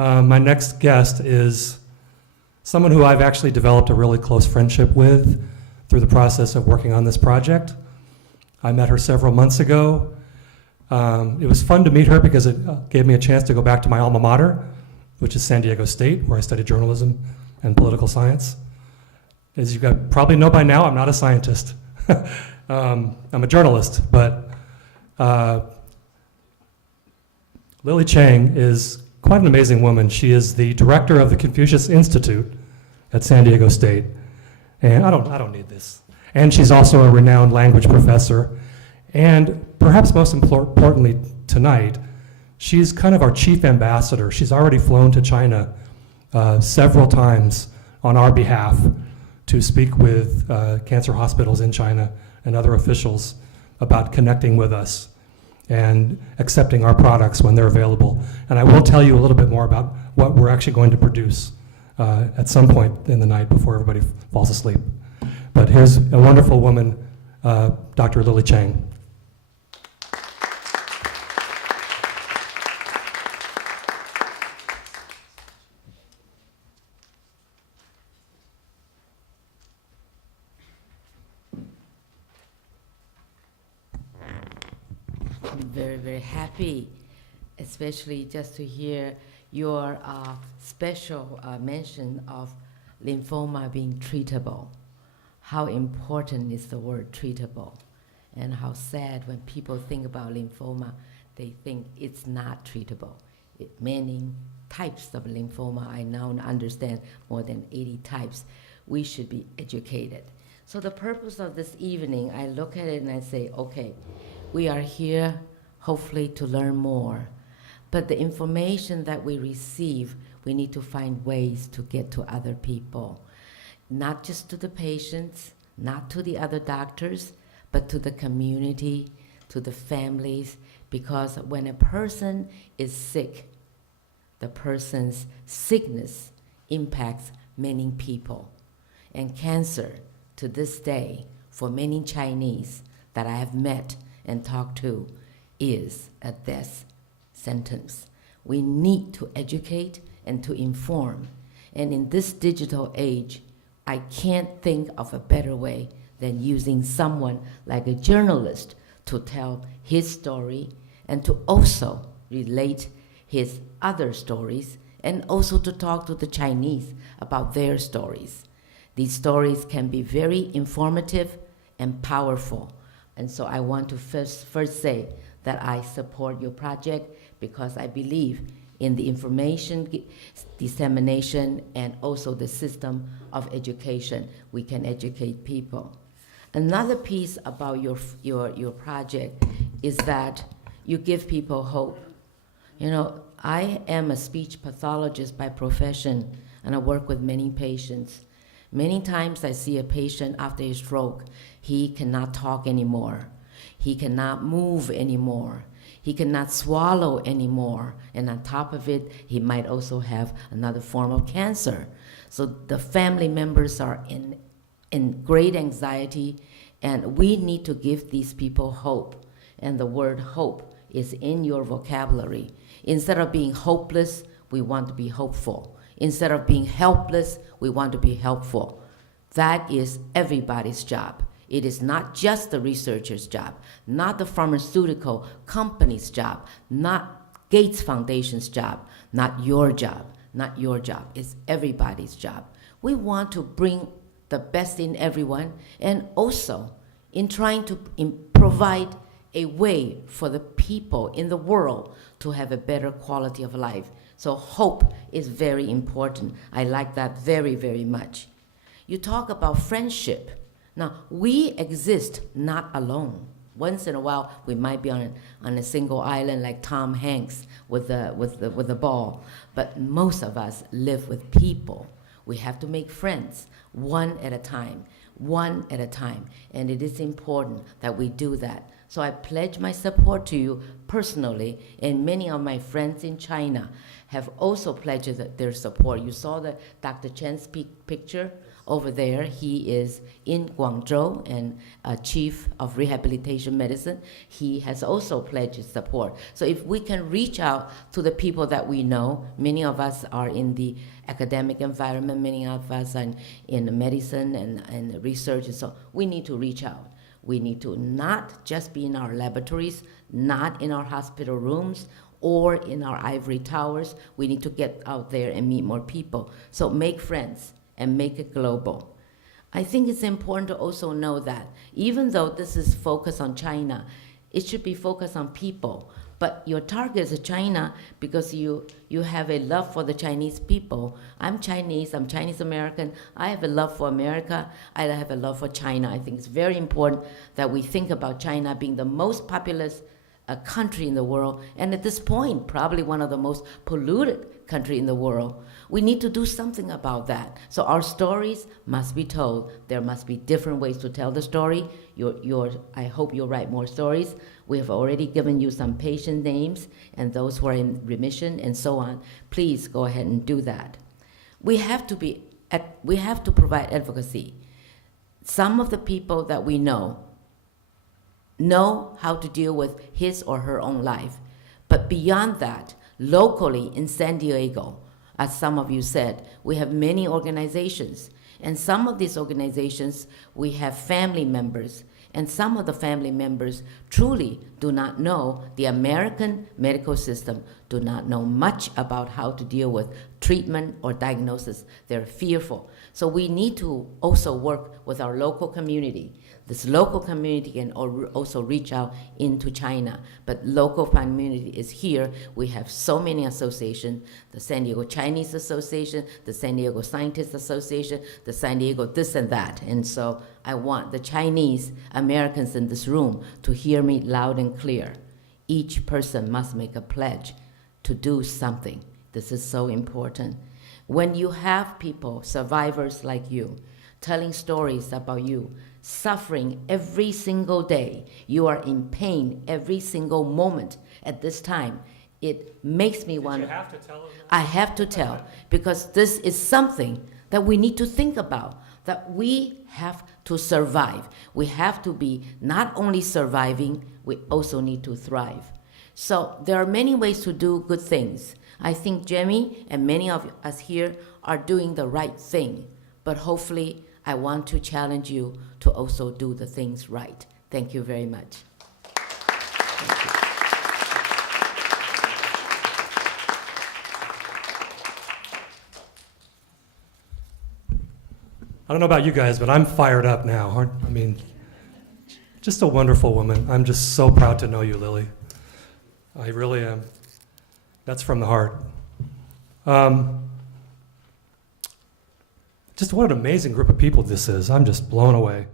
My next guest is someone who I've actually developed a really close friendship with through the process of working on this project. I met her several months ago. It was fun to meet her because it gave me a chance to go back to my alma mater, which is San Diego State, where I studied journalism and political science. As you probably know by now, I'm not a scientist. I'm a journalist, but Lilly Cheng is quite an amazing woman. She is the director of the Confucius Institute at San Diego State. And I don't need this. And she's also a renowned language professor. And perhaps most importantly tonight, she's kind of our chief ambassador. She's already flown to China several times on our behalf to speak with cancer hospitals in China and other officials about connecting with us and accepting our products when they're available. And I will tell you a little bit more about what we're actually going to produce at some point in the night before everybody falls asleep. But here's a wonderful woman, Dr. Lilly Cheng. I'm very, very happy, especially just to hear your special mention of lymphoma being treatable. How important is the word treatable, and how sad when people think about lymphoma, they think it's not treatable. Many types of lymphoma, I now understand more than 80 types. We should be educated. So the purpose of this evening, I look at it and I say, okay, we are here hopefully to learn more, but the information that we receive, we need to find ways to get to other people. Not just to the patients, not to the other doctors, but to the community, to the families, because when a person is sick, the person's sickness impacts many people. And cancer, to this day, for many Chinese that I have met and talked to, is a death sentence. We need to educate and to inform. And in this digital age, I can't think of a better way than using someone like a journalist to tell his story and to also relate his other stories and also to talk to the Chinese about their stories. These stories can be very informative and powerful. And so I want to first say that I support your project because I believe in the information dissemination and also the system of education. We can educate people. Another piece about your project is that you give people hope. You know, I am a speech pathologist by profession, and I work with many patients. Many times I see a patient after a stroke, he cannot talk anymore. He cannot move anymore. He cannot swallow anymore. And on top of it, he might also have another form of cancer. So the family members are in great anxiety, and we need to give these people hope. And the word hope is in your vocabulary. Instead of being hopeless, we want to be hopeful. Instead of being helpless, we want to be helpful. That is everybody's job. It is not just the researcher's job, not the pharmaceutical company's job, not Gates Foundation's job, not your job, not your job. It's everybody's job. We want to bring the best in everyone, and also in trying to provide a way for the people in the world to have a better quality of life. So hope is very important. I like that very, very much. You talk about friendship. Now, we exist not alone. Once in a while, we might be on a single island like Tom Hanks with the ball. But most of us live with people. We have to make friends one at a time, one at a time. And it is important that we do that. So I pledge my support to you personally, and many of my friends in China have also pledged their support. You saw the Dr. Chen's picture. over there. He is in Guangzhou and chief of rehabilitation medicine. He has also pledged his support. So if we can reach out to the people that we know, many of us are in the academic environment, many of us are in medicine and research, and so we need to reach out. We need to not just be in our laboratories, not in our hospital rooms, or in our ivory towers. We need to get out there and meet more people. So make friends and make it global. I think it's important to also know that even though this is focused on China, it should be focused on people. But your target is China because you have a love for the Chinese people. I'm Chinese American. I have a love for America. I have a love for China. I think it's very important that we think about China being the most populous country in the world, and at this point, probably one of the most polluted country in the world. We need to do something about that. So our stories must be told. There must be different ways to tell the story. I hope you'll write more stories. We have already given you some patient names and those who are in remission and so on. Please go ahead and do that. We have to provide advocacy. Some of the people that we know how to deal with his or her own life. But beyond that, locally in San Diego, as some of you said, we have many organizations. And some of these organizations, we have family members. And some of the family members truly do not know the American medical system, do not know much about how to deal with treatment or diagnosis. They're fearful. So we need to also work with our local community. This local community can also reach out into China, but local community is here. We have so many associations, the San Diego Chinese Association, the San Diego Scientists Association, the San Diego this and that. And so I want the Chinese Americans in this room to hear me loud and clear. Each person must make a pledge to do something. This is so important. When you have people, survivors like you, telling stories about you, suffering every single day, you are in pain every single moment at this time, it makes me want. Did you have to tell them that? I have to tell, because this is something that we need to think about, that we have to survive. We have to be not only surviving, we also need to thrive. So there are many ways to do good things. I think Jamie and many of us here are doing the right thing, but hopefully I want to challenge you to also do the things right. Thank you very much. I don't know about you guys, but I'm fired up now. I mean, just a wonderful woman. I'm just so proud to know you, Lilly. I really am. That's from the heart. Just what an amazing group of people this is. I'm just blown away.